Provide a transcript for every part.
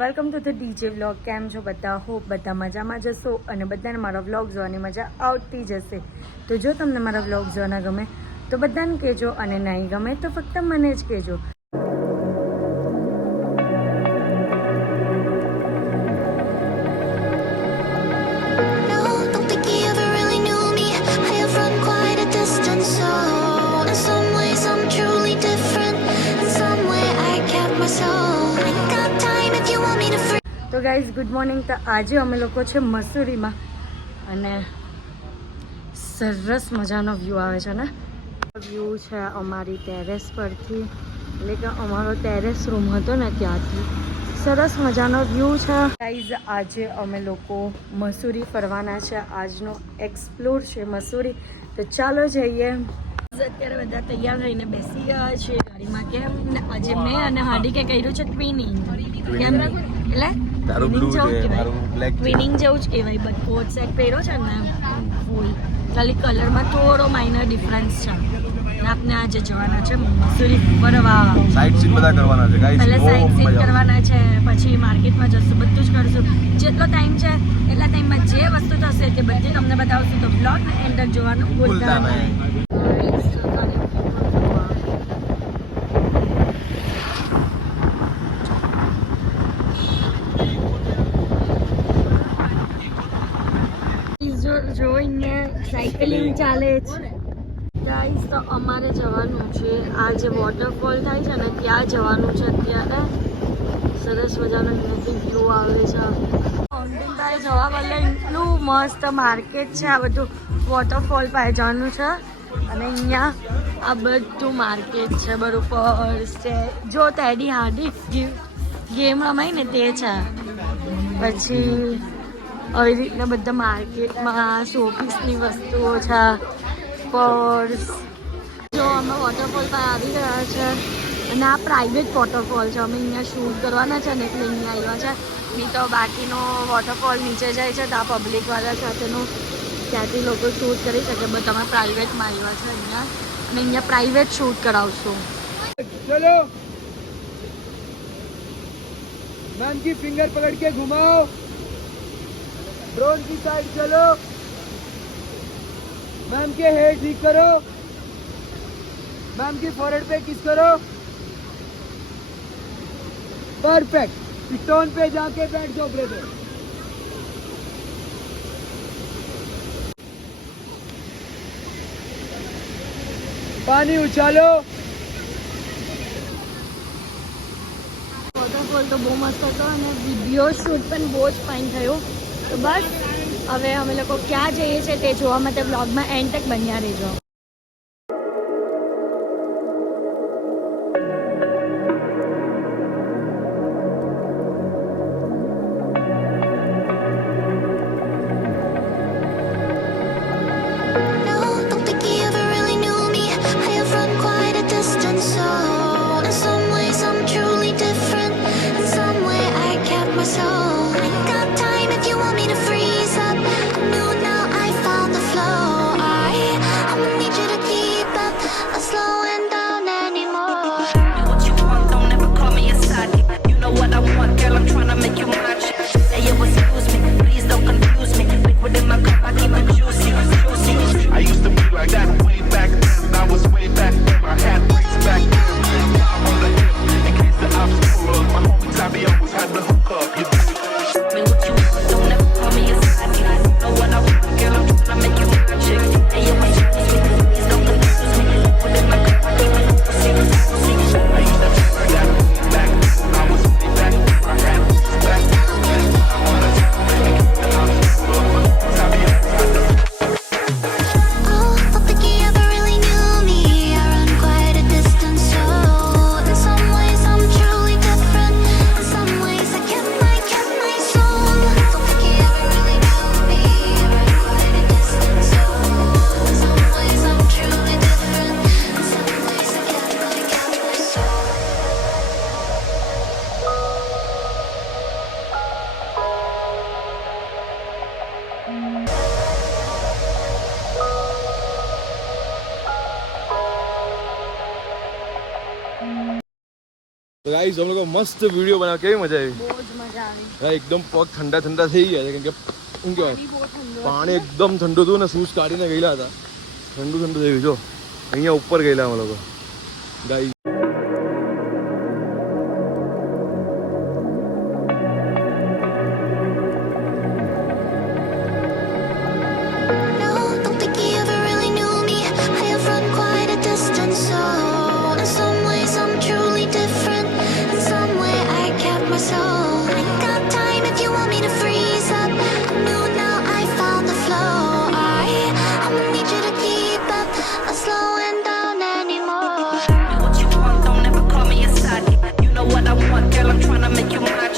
Welcome to the DJ vlog. કેમ છો બધા? હોપ બધા મજામાં જશો અને બધાને મારા વ્લોગ જોવાની મજા આવતી જશે. તો જો તમને મારા વ્લોગ જોવાના ગમે તો બધાને કહેજો, અને નહીં ગમે તો ફક્ત મને જ કહેજો. તો ગાઈઝ ગુડ મોર્નિંગ. તો આજે અમે લોકો છે મસૂરીમાં, અને સરસ મજાનો વ્યૂ આવે છે ને. વ્યૂ છે અમારી ટેરેસ પરથી, એટલે કે અમારો ટેરેસ રૂમ હતો ને ત્યાંથી સરસ મજાનો વ્યૂ છે. ગાઈઝ આજે અમે લોકો મસૂરી ફરવાના છે. આજનો એક્સપ્લોર છે મસૂરી. તો ચાલો જઈએ. અત્યારે બધા તૈયાર થઈને બેસી ગયા છે ગાડીમાં. કેમ આજે મેં અને હાર્દિકે કર્યું છે ટ્વિનિંગ. કેમ એટલે ટ્વિનિંગ જેવું જ કહેવાય. બટ કોટ સેટ પહેર્યો છે ને ફૂલ, ખાલી કલરમાં થોડો માઇનર ડિફરન્સ છે. આપણે આજે જવાના છે મસૂરી ફરવા. સાઇટ સીન બધા કરવાના છે ગાઈસ. પહેલા સાઇટ સીન કરવાના છે, પછી માર્કેટમાં જશું, બધું જ કરશું. જેટલો ટાઈમ છે એટલા ટાઈમમાં જે વસ્તુ થશે તે બધી તમને બતાવશું. તો બ્લોગને એન્ડ જોવાનું ભૂલતા નહીં. જોઈને સાયકલિંગ ચાલે છે ગાઈસ. તો અમારે જવાનું છે આ જે વોટરફોલ થાય છે ને ત્યાં જવાનું છે. અત્યારે સરસ મજાનો અહીંયાથી વ્યૂ આવે છે. માઉન્ટેન પાસે જવા બદલે એટલું મસ્ત માર્કેટ છે. આ બધું વોટરફોલ પાસે જવાનું છે, અને અહીંયા આ બધું માર્કેટ છે. બરોબર છે. જો ટેડી હાર્ડી ગેમ રમાય ને તે છે. પછી આવી રીતના બધા માર્કેટમાં શોપીસની વસ્તુઓ છે, પર્સ. જો અમે વોટરફોલ પર આવી ગયા છે, અને આ પ્રાઇવેટ વોટરફોલ છે. અમે અહીંયા શૂટ કરવાના છે ને એટલે અહીંયા આવ્યા છે. બી તો બાકીનો વોટરફોલ નીચે જાય છે તો આ પબ્લિકવાળા સાથેનું ત્યાંથી લોકો શૂટ કરી શકે. બટ અમે પ્રાઇવેટમાં આવ્યા છે અહીંયા, અને અહીંયા પ્રાઇવેટ શૂટ કરાવશું. चलो मैम की फिंगर पकड़ के घुमाओ. ड्रोन की साइड चलो. मैम के हेड ठीक करो. मैम की फॉरहेड पे किस करो. परफेक्ट. स्टोन पे जाके बैठ जाओ ब्रदर. पानी उछालो. વોટરફોલ તો બહુ મસ્ત હતો, અને વિડીયો શૂટ પણ બહુ જ ફાઇન થયો. તો બસ હવે અમે લોકો ક્યાં જઈએ છીએ તે જોવા માટે વ્લોગમાં એન્ડ તક બન્યા રહેજો. I'm તો ગાઈસ हम लोग मस्त वीडियो बना केवी मजा आई બહુ જ મજા આવી. भाई एकदम पग ठंडा ठंडा થઈ ગયા છે કેમ કે શું કહેવાય બહુ ઠંડુ પાણી એકદમ ઠંડુ હતું ને શૂઝ કાઢીને ગયેલા હતા ઠંડુ ઠંડુ થઈ ગયું જો અહીંયા ઉપર ગયેલા અમે લોકો guys Don't think he ever really knew me. I have run quite a distance, so in some ways I'm truly different. In some way I kept my soul. I got time if you want me to freeze up. I'm new now, I found the flow. I'ma need you to keep up, not slowing down anymore. What you want, don't ever call me a side. You know what I want, girl, I'm tryna make you mine.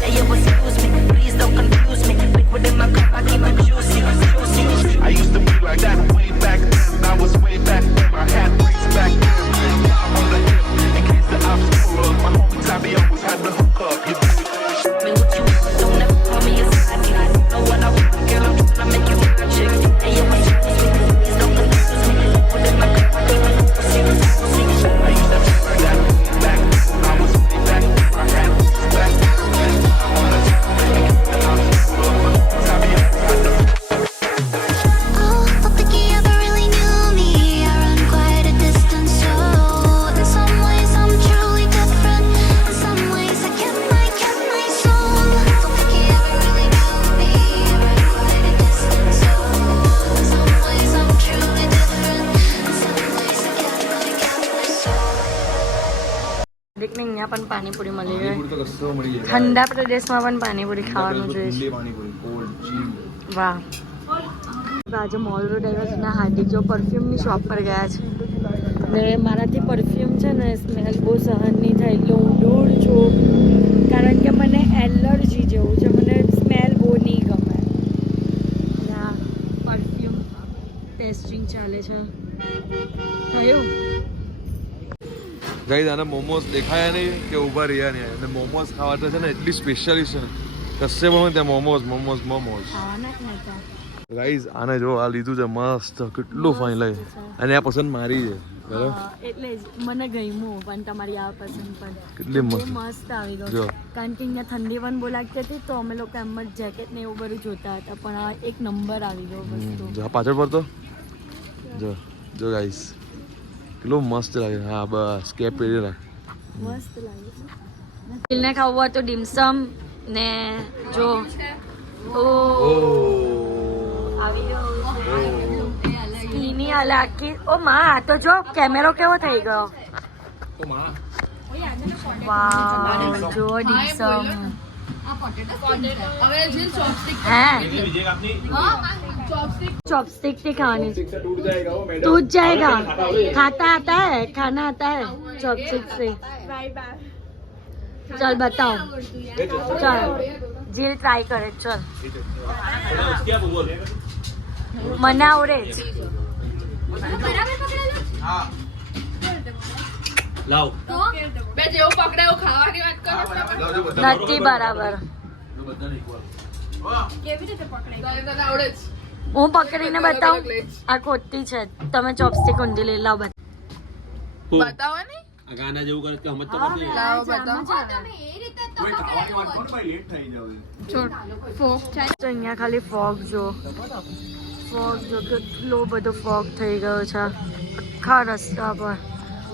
Say yo, excuse me, please don't confuse me. Liquid in my cup, I keep it juicy, juicy. I used to be like that way back then. I was way back then. I had bricks back then. I'm on the hip in case the ops pull up. My homie Tommy always had the hook up. You do it. Me what you want, don't ever call me a side. You know what I want, girl, I'm tryna make you mine. Say yo, excuse me, please don't confuse me. Liquid in my cup, I keep it juicy, juicy. I used to be like that way back then. I was way back then. I had bricks back then. I'm on the hip in case the ops pull up. My homie Tommy always had the hook up. Oh, don't think he ever really knew me. I run quite a distance, so in some ways I'm truly different. In some ways I kept my soul. Don't think he ever really knew me. I run quite a distance, so in some ways I'm truly different. In some ways I kept my soul. હાર્દિકને અહીંયા પણ પાણીપુરી મળી ગઈ. પાણીપુરી તો કસો મળી જાય ઠંડા પ્રદેશમાં પણ પાણીપુરી ખાવાનું જોઈએ છે. ઠંડી પાણીપુરી કોલ્ડ ચીલ વાહ. આજે મોલ રોડ આવ્યા છે ને હાર્દિક જો પરફ્યુમની શોપ પર ગયા છે ને મારાથી પરફ્યુમ છે ને સ્મેલ બહુ સહન નહીં થાય એટલે હું દૂર છું કારણ કે મને એલર્જી જેવું છે મને સ્મેલ બહુ નહીં ગમે. આ પરફ્યુમ ટેસ્ટિંગ ચાલે છે થયું. ગાઈસ આના મોમોસ દેખાયા નહીં કે ઊભા રહ્યા નહીં અને મોમોસ ખાવા તો છે ને એટલી સ્પેશિયાલિસ્ટ છે ને કશે પણ હોય ત્યાં મોમોસ મોમોસ મોમોસ ખાવાના જ નહોતા. ગાઈસ આને જો આ લીધું છે મસ્ત કેટલું ફાઇન લાગે અને આ પસંદ મારી છે બરાબર એટલે જ મને ગમ્યું પણ તમારી આ પસંદ પણ કેટલી બહુ મસ્ત મસ્ત આવી જો. ગયો કારણ કે અહીંયા ઠંડી પણ બહુ લાગતી હતી તો અમે લોકો એમ જ જેકેટ ને એવું બધું જોતા હતા પણ આ એક નંબર આવી ગયો વસ્તુ. જો આ પાછળ પડતો જો જો ગાઈસ કેટલું મસ્ત લાગે હા બસ કેપ પહેરી રાખ મસ્ત લાગે છે. દિલને ખાવું હોય તો ડીમસમ ને જો ઓ આવી ગયો સ્કીની આલે આખી ઓ માં આ તો જો કેમેરો કેવો થઈ ગયો વાવ જો ડીમસમ હે चॉपस्टिक से खानी टूट जाएगा खाता आता है खाना आता है चॉपस्टिक से चल बताओ चल जील ट्राई करे चल मना आवड़े નથી બરાબર હું પકડીને બતાવું આ ખોટી છે તમે ચોપસ્ટિક ઊંધી લઈ લાવ બતાવો ને આ ગાના જેવું કરે કે સમજ તો પડતી લાવો બતાવો તો અહીંયા ખાલી ફોગ જો કેટલો બધો ફોગ થઈ ગયો છે આખા રસ્તા પર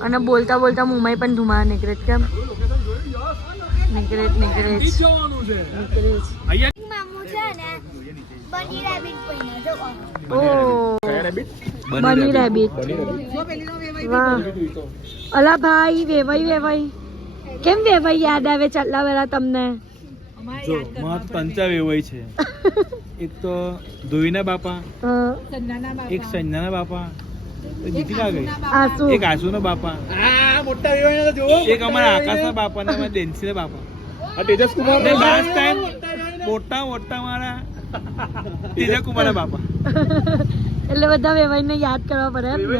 અને બોલતા બોલતા મુંબઈ પણ ધુમાડા નીકળે છે. કેમ નીકળે જ બની રેબિટ વાહ અલા ભાઈ વેવાઈ કેમ વેવાઈ યાદ આવે ચાટલા વેલા તમને જો માં પંચા વેવાઈ છે એક તો ધોઈના બાપા એક સંજનાના બાપા જીતી કા ગઈ આસુ એક આસુનો બાપા મોટા વેવાઈ જો એક અમારા આકાશના બાપા ને અમારા ડેન્સીના બાપા આ તેજસ કુમાર ને લાસ્ટ ટાઈમ મોટા મારા તેજસ કુમારના બાપા એટલે બધા વેવાઈને યાદ કરવા પડે એમ ને?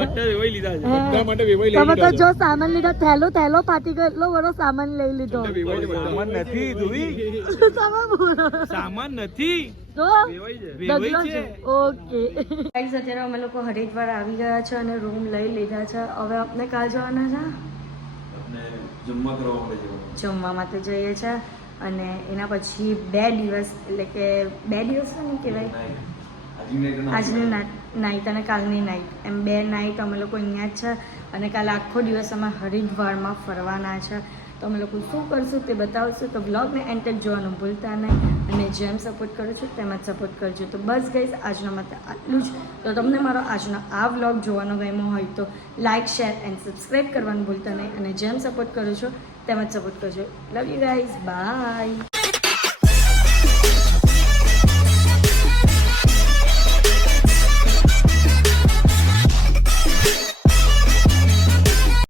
બધા વેવાઈ લીધા છે બધા માટે વેવાઈ લઈ તમે તો લીધા જો સામાન લીધા થેલો ફાટી ગયો એટલો બધો સામાન લઈ લીધો સામાન નથી ધોઈ સામાન નથી તો વેવાઈ છે ઓકે ગાઈસ અત્યારે અમે લોકો હરિદ્વાર આવી ગયા છે અને રૂમ લઈ લીધા છે હવે આપણે કાલ જવાના છે અને જમવા કરવા માટે જવાનું. જમવા માટે જઈએ છીએ અને એના પછી 2 દિવસ એટલે કે 2 દિવસ નહીં કહેવાય, આજની નાઇટ અને કાલની નાઇટ એમ 2 નાઇટ અમે લોકો અહીંયા જ છે. અને કાલે આખો દિવસ અમે હરિદ્વારમાં ફરવાના છે. તો અમે લોકો શું કરશું તે બતાવશું. તો બ્લોગને એન્ડ તક જોવાનું ભૂલતા નહીં અને જેમ સપોર્ટ કરું છું તેમ જ સપોર્ટ કરજો. તો બસ ગાઈઝ આજના માટે આટલું જ. તો તમને મારો આજનો આ વ્લોગ જોવાનો ગમ્યો હોય તો લાઇક, શેર એન્ડ સબસ્ક્રાઈબ કરવાનું ભૂલતા નહીં અને જેમ સપોર્ટ કરો છો તેમ જ સપોર્ટ કરજો. Love you guys, by.